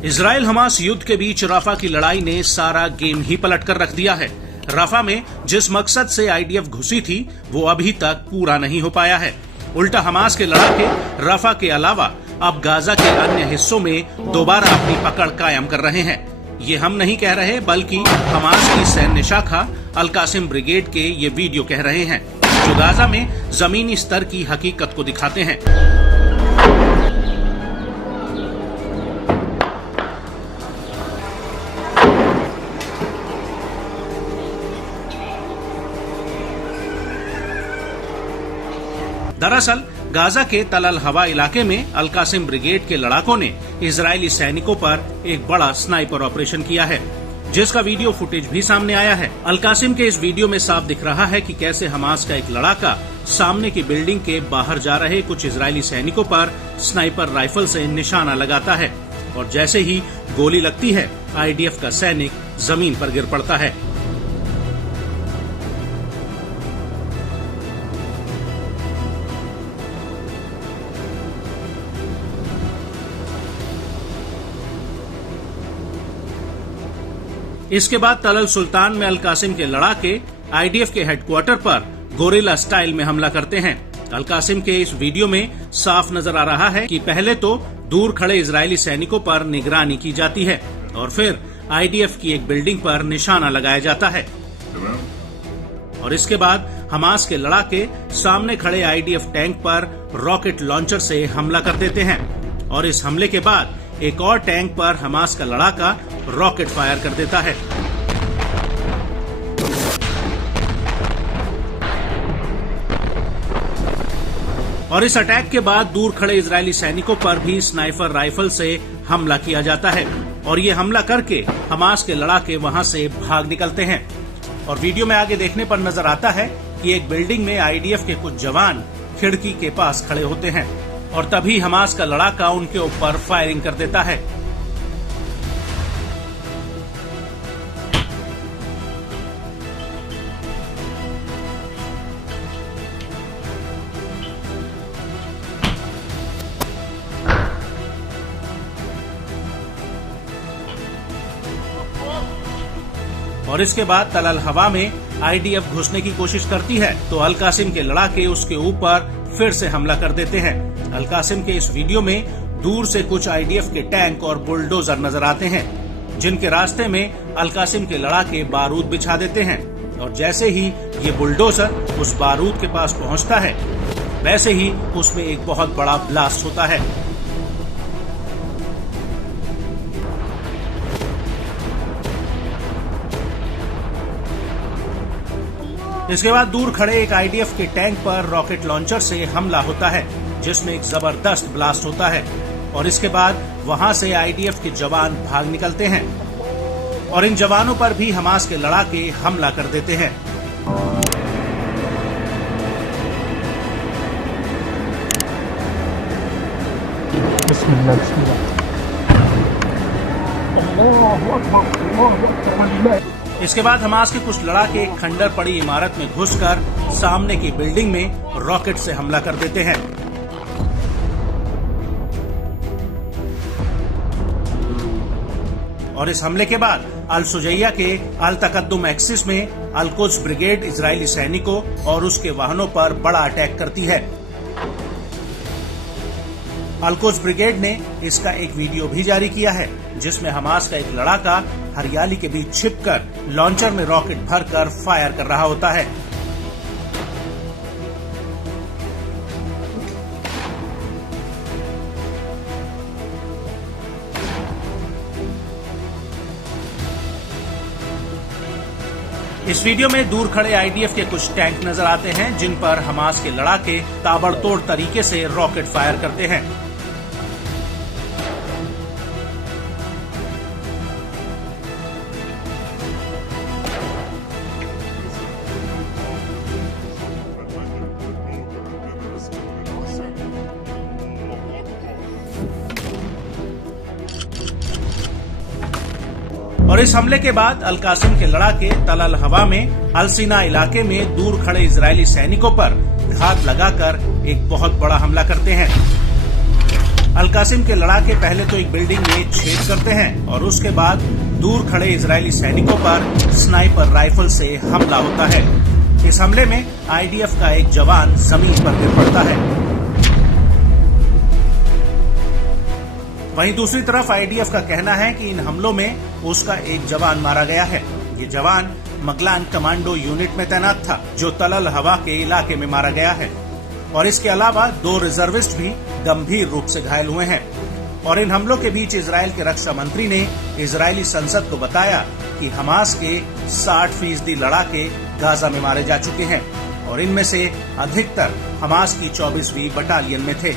Israel Hamas युद्ध के बीच Rafa की लड़ाई ने सारा गेम ही पलट कर रख दिया है। राफा में जिस मकसद से आईडीएफ घुसी थी वो अभी तक पूरा नहीं हो पाया है। उल्टा हमास के लड़ाके राफा के अलावा अब गाजा के अन्य हिस्सों में दोबारा अपनी पकड़ कायम कर रहे हैं। ये हम नहीं कह रहे, बल्कि हमास की सैन्य शाखा अल कासिम ब्रिगेड के ये वीडियो कह रहे हैं, जो गाजा में जमीनी स्तर की हकीकत को दिखाते हैं। दरअसल गाजा के तल अल हवा इलाके में अल कासिम ब्रिगेड के लड़ाकों ने इजरायली सैनिकों पर एक बड़ा स्नाइपर ऑपरेशन किया है, जिसका वीडियो फुटेज भी सामने आया है। अल कासिम के इस वीडियो में साफ दिख रहा है कि कैसे हमास का एक लड़ाका सामने की बिल्डिंग के बाहर जा रहे कुछ इजरायली सैनिकों पर स्नाइपर राइफल से निशाना लगाता है, और जैसे ही गोली लगती है आईडीएफ का सैनिक जमीन पर गिर पड़ता है। इसके बाद तल अल सुल्तान में अल कासिम के लड़ाके आईडीएफ के हेडक्वार्टर पर गोरिल्ला स्टाइल में हमला करते हैं। अल कासिम के इस वीडियो में साफ नजर आ रहा है कि पहले तो दूर खड़े इजरायली सैनिकों पर निगरानी की जाती है और फिर आईडीएफ की एक बिल्डिंग पर निशाना लगाया जाता है, और इसके बाद हमास के लड़ाके सामने खड़े आईडीएफ टैंक पर रॉकेट लॉन्चर से हमला कर देते हैं, और इस हमले के बाद एक और टैंक पर हमास का लड़ाका रॉकेट फायर कर देता है। और इस अटैक के बाद दूर खड़े इजरायली सैनिकों पर भी स्नाइपर राइफल से हमला किया जाता है, और ये हमला करके हमास के लड़ाके वहां से भाग निकलते हैं। और वीडियो में आगे देखने पर नजर आता है कि एक बिल्डिंग में आईडीएफ के कुछ जवान खिड़की के पास खड़े होते हैं, और तभी हमास का लड़ाका उनके ऊपर फायरिंग कर देता है। और इसके बाद तल अल हवा में आईडीएफ घुसने की कोशिश करती है तो अल कासिम के लड़ाके उसके ऊपर फिर से हमला कर देते हैं। अल कासिम के इस वीडियो में दूर से कुछ आईडीएफ के टैंक और बुलडोजर नजर आते हैं, जिनके रास्ते में अल कासिम के लड़ाके बारूद बिछा देते हैं, और जैसे ही ये बुलडोजर उस बारूद के पास पहुंचता है वैसे ही उसमें एक बहुत बड़ा ब्लास्ट होता है। इसके बाद दूर खड़े एक आईडीएफ के टैंक पर रॉकेट लॉन्चर से हमला होता है, जिसमें एक जबरदस्त ब्लास्ट होता है, और इसके बाद वहां से आईडीएफ के जवान भाग निकलते हैं, और इन जवानों पर भी हमास के लड़ाके हमला कर देते हैं। इसके बाद हमास के कुछ लड़ाके एक खंडर पड़ी इमारत में घुसकर सामने की बिल्डिंग में रॉकेट से हमला कर देते हैं। और इस हमले के बाद अल सुजैया के अल तकद्दुम एक्सिस में अल कुद्स ब्रिगेड इजरायली सैनिकों और उसके वाहनों पर बड़ा अटैक करती है। अल कुद्स ब्रिगेड ने इसका एक वीडियो भी जारी किया है, जिसमें हमास का एक लड़ाका हरियाली के बीच छिपकर लॉन्चर में रॉकेट भरकर फायर कर रहा होता है। इस वीडियो में दूर खड़े आईडीएफ के कुछ टैंक नजर आते हैं, जिन पर हमास के लड़ाके ताबड़तोड़ तरीके से रॉकेट फायर करते हैं। और और इस हमले के बाद अल कासिम के लड़ाके तल अल हवा में अल सीना इलाके में दूर खड़े इजरायली सैनिकों पर घात लगाकर एक बहुत बड़ा हमला करते हैं। अल कासिम के लड़ाके पहले तो एक बिल्डिंग में छेद करते हैं और उसके बाद दूर खड़े इजरायली सैनिकों पर स्नाइपर राइफल से हमला होता है। इस हमले में आईडीएफ का एक जवान जमीन पर गिर पड़ता है। वहीं दूसरी तरफ आईडीएफ का कहना है कि इन हमलों में उसका एक जवान मारा गया है। ये जवान मगलान कमांडो यूनिट में तैनात था, जो तल अल हवा के इलाके में मारा गया है। और इसके अलावा 2 रिजर्विस्ट भी गंभीर रूप से घायल हुए हैं। और इन हमलों के बीच इजराइल के रक्षा मंत्री ने इजरायली संसद को बताया कि हमास के 60% लड़ाके गाजा में मारे जा चुके हैं और इनमें से अधिकतर हमास की 24वीं बटालियन में थे।